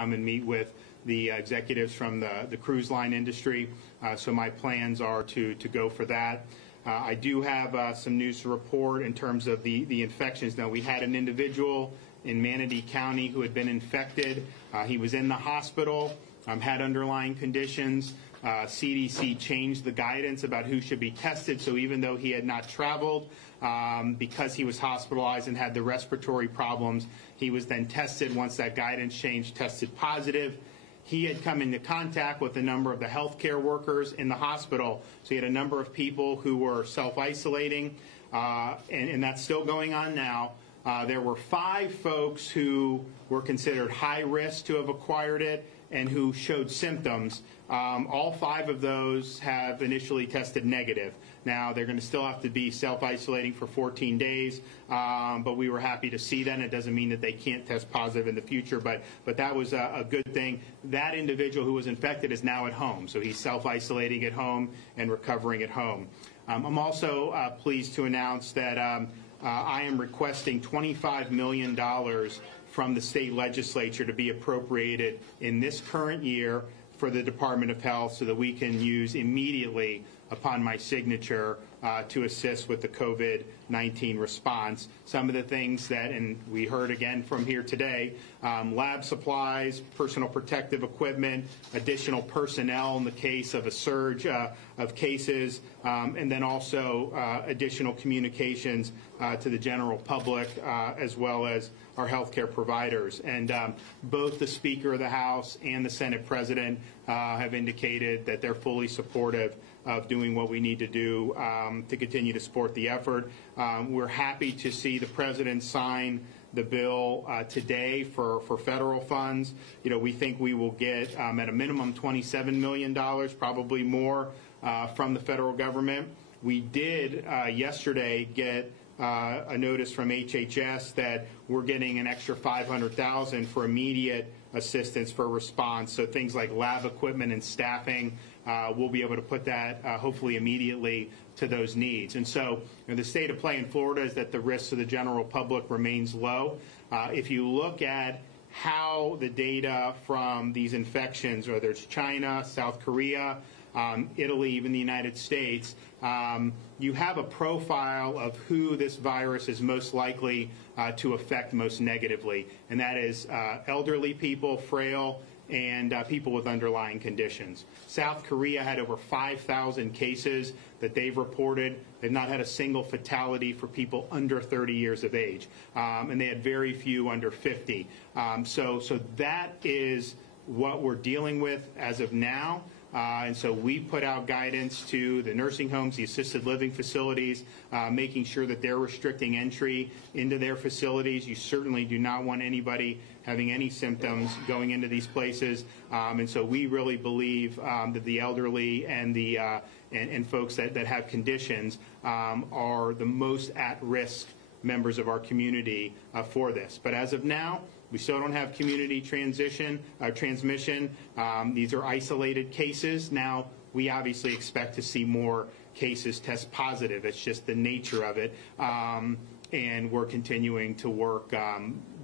come and meet with the executives from the cruise line industry. So my plans are to go for that. I do have some news to report in terms of the infections. Now, we had an individual in Manatee County who had been infected. He was in the hospital, had underlying conditions. CDC changed the guidance about who should be tested, so even though he had not traveled, because he was hospitalized and had the respiratory problems, he was then tested. Once that guidance changed, tested positive. He had come into contact with a number of the healthcare workers in the hospital, so he had a number of people who were self-isolating, and that's still going on now. There were 5 folks who were considered high risk to have acquired it and who showed symptoms. All 5 of those have initially tested negative. Now, they're going to still have to be self-isolating for 14 days, but we were happy to see that. It doesn't mean that they can't test positive in the future, but that was a good thing. That individual who was infected is now at home, so he's self-isolating at home and recovering at home. I'm also pleased to announce that I am requesting $25 million from the state legislature to be appropriated in this current year for the Department of Health so that we can use immediately upon my signature to assist with the COVID-19 response. Some of the things that, and we heard again from here today, lab supplies, personal protective equipment, additional personnel in the case of a surge of cases, and then also additional communications to the general public as well as our healthcare providers. And both the Speaker of the House and the Senate President have indicated that they're fully supportive of doing what we need to do to continue to support the effort. We're happy to see the President sign the bill today for federal funds. You know, we think we will get at a minimum $27 million, probably more, from the federal government. We did yesterday get a notice from HHS that we're getting an extra $500,000 for immediate assistance for response. So things like lab equipment and staffing, we'll be able to put that hopefully immediately to those needs. And so the state of play in Florida is that the risk to the general public remains low. If you look at how the data from these infections, whether it's China, South Korea, Italy, even the United States, you have a profile of who this virus is most likely to affect most negatively, and that is elderly people, frail, and people with underlying conditions. South Korea had over 5,000 cases that they've reported. They've not had a single fatality for people under 30 years of age, and they had very few under 50. So that is what we're dealing with as of now. And so we put out guidance to the nursing homes, the assisted living facilities, making sure that they're restricting entry into their facilities. You certainly do not want anybody having any symptoms going into these places. And so we really believe that the elderly and the and folks that have conditions are the most at-risk members of our community for this. But as of now, we still don't have community transmission. These are isolated cases. Now, we obviously expect to see more cases test positive. It's just the nature of it. And we're continuing to work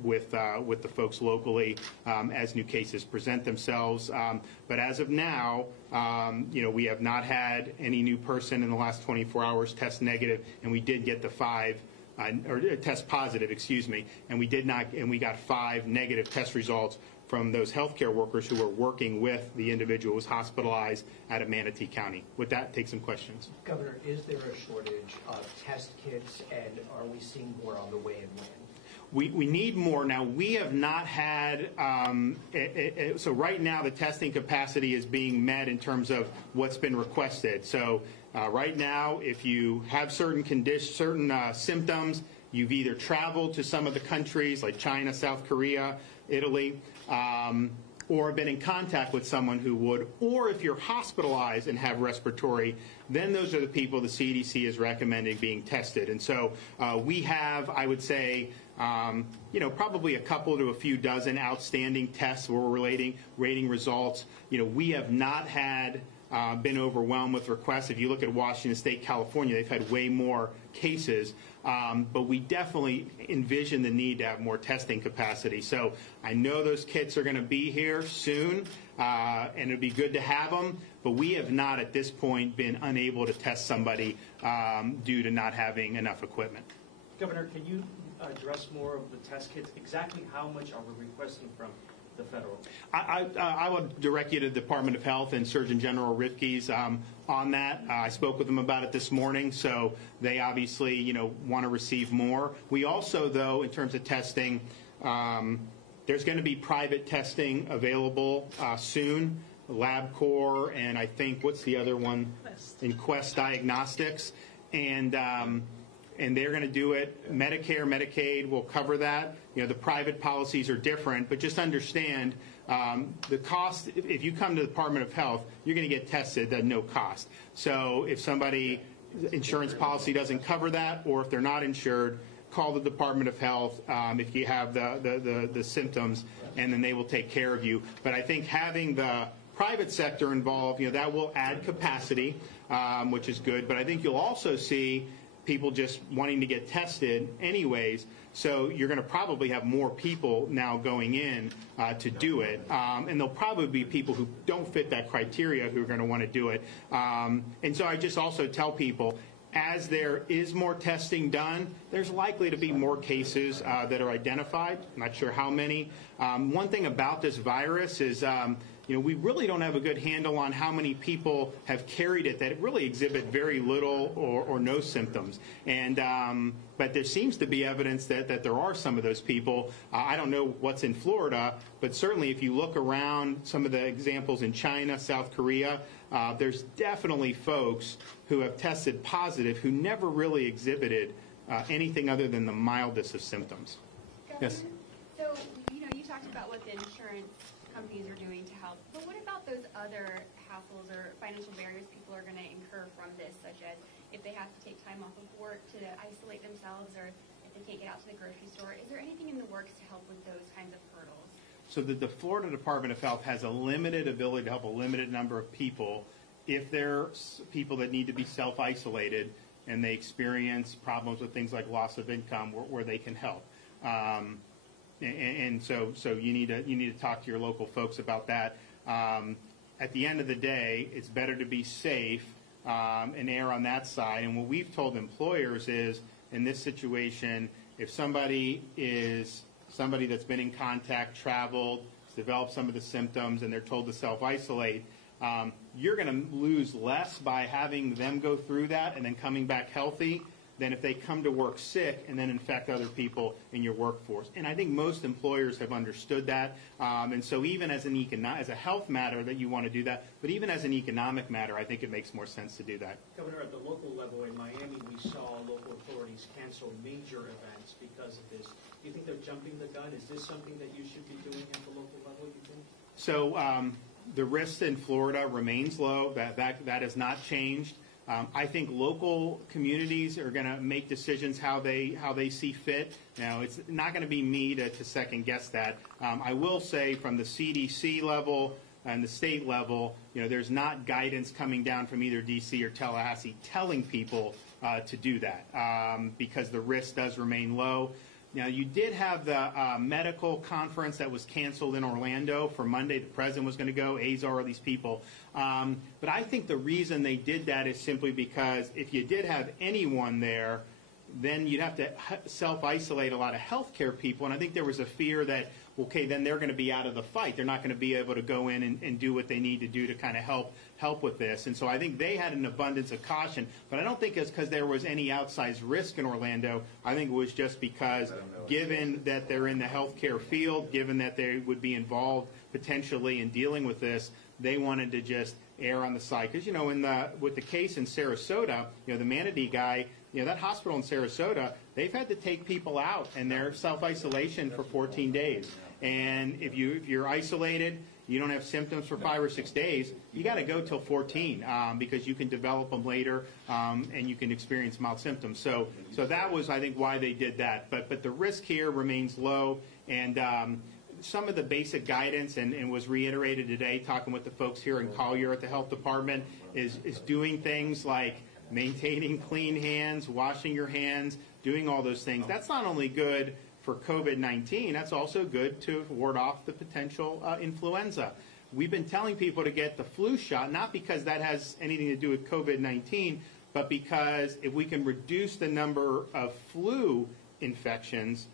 with the folks locally as new cases present themselves. But as of now, we have not had any new person in the last 24 hours test negative, and we did get the 5 or test positive, excuse me, and we got 5 negative test results from those healthcare workers who were working with the individual who was hospitalized out of Manatee County. With that, take some questions. Governor, is there a shortage of test kits, and are we seeing more on the way and when? We need more. Now, we have not had, so right now the testing capacity is being met in terms of what's been requested. So right now, if you have certain symptoms, you've either traveled to some of the countries like China, South Korea, Italy, or been in contact with someone who would, or if you're hospitalized and have respiratory, then those are the people the CDC is recommending being tested. And so we have, I would say, probably a couple to a few dozen outstanding tests where we're rating results. We have not had been overwhelmed with requests. If you look at Washington State, California, they've had way more cases. But we definitely envision the need to have more testing capacity. So I know those kits are going to be here soon, and it would be good to have them. But we have not at this point been unable to test somebody due to not having enough equipment. Governor, can you address more of the test kits? Exactly how much are we requesting from the federal? I would direct you to the Department of Health and Surgeon General Rifke's on that. I spoke with them about it this morning, so they obviously, want to receive more. We also, though, in terms of testing, there's going to be private testing available soon. LabCorp and I think what's the other one? Quest Diagnostics, and they're going to do it. Medicare, Medicaid will cover that. The private policies are different, but just understand the cost. If you come to the Department of Health, you're going to get tested at no cost. So if somebody's insurance policy doesn't cover that, or if they're not insured, call the Department of Health if you have the symptoms, and then they will take care of you. But I think having the private sector involved, that will add capacity, which is good. But I think you'll also see people just wanting to get tested anyways. So you're going to probably have more people now going in to do it. And there'll probably be people who don't fit that criteria who are going to want to do it. And so I just also tell people, as there is more testing done, there's likely to be more cases that are identified. I'm not sure how many. One thing about this virus is we really don't have a good handle on how many people have carried it that really exhibit very little or no symptoms. And but there seems to be evidence that there are some of those people. I don't know what's in Florida, but certainly if you look around some of the examples in China, South Korea, there's definitely folks who have tested positive who never really exhibited anything other than the mildest of symptoms. Governor, Yes. So, you talked about what the insurance companies are doing to help, but what about those other hassles or financial barriers people are going to incur from this, such as if they have to take time off of work to isolate themselves, or if they can't get out to the grocery store? Is there anything in the works to help with those kinds of hurdles? So the Florida Department of Health has a limited ability to help a limited number of people if they're people that need to be self-isolated and they experience problems with things like loss of income where they can help. And so you need to talk to your local folks about that. At the end of the day, it's better to be safe and err on that side. And what we've told employers is, in this situation, if somebody that's been in contact, traveled, developed some of the symptoms, and they're told to self-isolate, you're going to lose less by having them go through that and then coming back healthy than if they come to work sick and then infect other people in your workforce. And I think most employers have understood that. And so even as a health matter that you want to do that, but even as an economic matter, I think it makes more sense to do that. Governor, at the local level in Miami, we saw local authorities cancel major events because of this. Do you think they're jumping the gun? Is this something that you should be doing at the local level, you think? So the risk in Florida remains low. That has not changed. I think local communities are going to make decisions how they see fit. Now, it's not going to be me to second guess that. I will say from the CDC level and the state level, there's not guidance coming down from either D.C. or Tallahassee telling people to do that because the risk does remain low. Now, you did have the medical conference that was canceled in Orlando for Monday. The president was going to go, Azar, these people. But I think the reason they did that is simply because if you did have anyone there, then you'd have to self-isolate a lot of healthcare people. And I think there was a fear that, okay, then they're going to be out of the fight. They're not going to be able to go in and do what they need to do to kind of help with this. And so I think they had an abundance of caution. But I don't think it's because there was any outsized risk in Orlando. I think it was just because, given that they're in the healthcare field, given that they would be involved potentially in dealing with this, they wanted to just err on the side. Because, with the case in Sarasota, the Manatee guy, that hospital in Sarasota, they've had to take people out and they're self-isolation for 14 days. And if you're isolated, you don't have symptoms for 5 or 6 days, you got to go till 14 because you can develop them later and you can experience mild symptoms. So that was, I think, why they did that. But the risk here remains low. And some of the basic guidance, and was reiterated today talking with the folks here in Collier at the health department, is doing things like maintaining clean hands, washing your hands, doing all those things. That's not only good for COVID-19, that's also good to ward off the potential influenza. We've been telling people to get the flu shot, not because that has anything to do with COVID-19, but because if we can reduce the number of flu infections,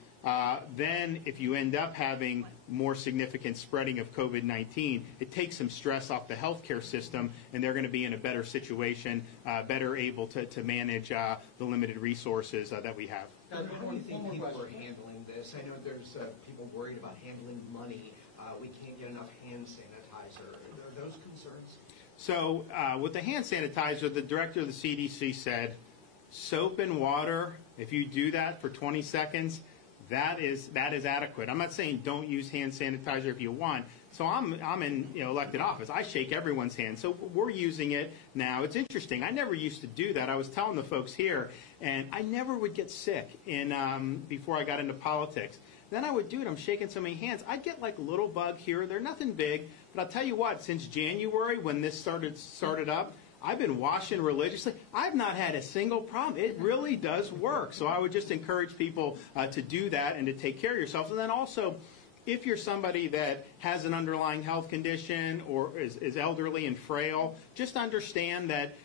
then if you end up having more significant spreading of COVID-19, it takes some stress off the healthcare system, and they're going to be in a better situation, better able to manage the limited resources that we have. Now, how do you think people are handling this? I know there's people worried about handling money. We can't get enough hand sanitizer. Are those concerns? So with the hand sanitizer, the director of the CDC said, soap and water, if you do that for 20 seconds, that is adequate. I'm not saying don't use hand sanitizer if you want. So I'm in elected office. I shake everyone's hand. So we're using it now. It's interesting. I never used to do that. I was telling the folks here, and I never would get sick before I got into politics. Then I would do it. I'm shaking so many hands. I'd get like a little bug here. They're nothing big. But I'll tell you what, since January when this started up, I've been washing religiously. I've not had a single problem. It really does work. So I would just encourage people to do that and to take care of yourself. And then also, if you're somebody that has an underlying health condition or is elderly and frail, just understand that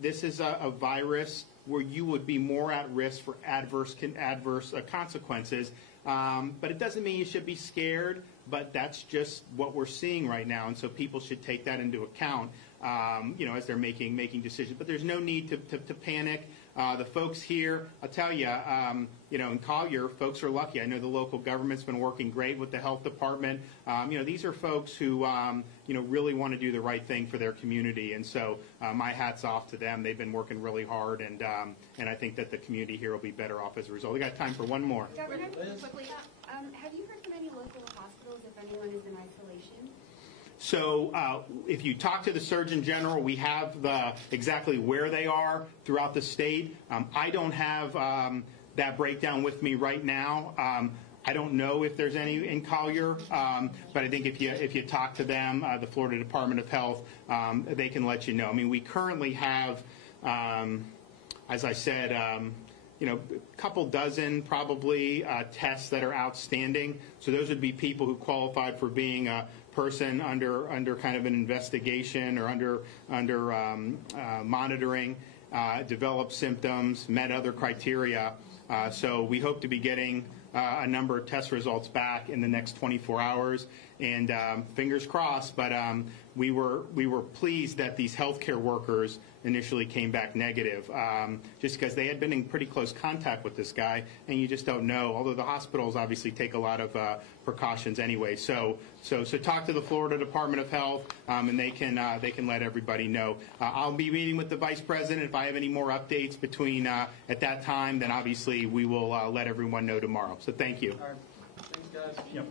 this is a virus where you would be more at risk for adverse consequences. But it doesn't mean you should be scared, but that's just what we're seeing right now. And so people should take that into account, as they're making decisions. But there's no need to panic. The folks here, I'll tell you, in Collier, folks are lucky. I know the local government's been working great with the health department. These are folks who, really want to do the right thing for their community. And so my hat's off to them. They've been working really hard, and I think that the community here will be better off as a result. We got time for one more. Governor, quickly, have you heard from any local hospitals if anyone is in isolation? So if you talk to the Surgeon General, we have exactly where they are throughout the state. I don't have that breakdown with me right now. I don't know if there's any in Collier, but I think if you talk to them, the Florida Department of Health, they can let you know. I mean, we currently have, as I said, a couple dozen probably tests that are outstanding. So those would be people who qualified for being a person under kind of an investigation or under monitoring, developed symptoms, met other criteria. So we hope to be getting a number of test results back in the next 24 hours, and fingers crossed. But we were pleased that these healthcare workers initially came back negative, just because they had been in pretty close contact with this guy, and you just don't know. Although the hospitals obviously take a lot of precautions anyway. So talk to the Florida Department of Health, and they can let everybody know. I'll be meeting with the Vice President. If I have any more updates between at that time, then obviously we will let everyone know tomorrow. So thank you. All right. Thanks, guys. Yep.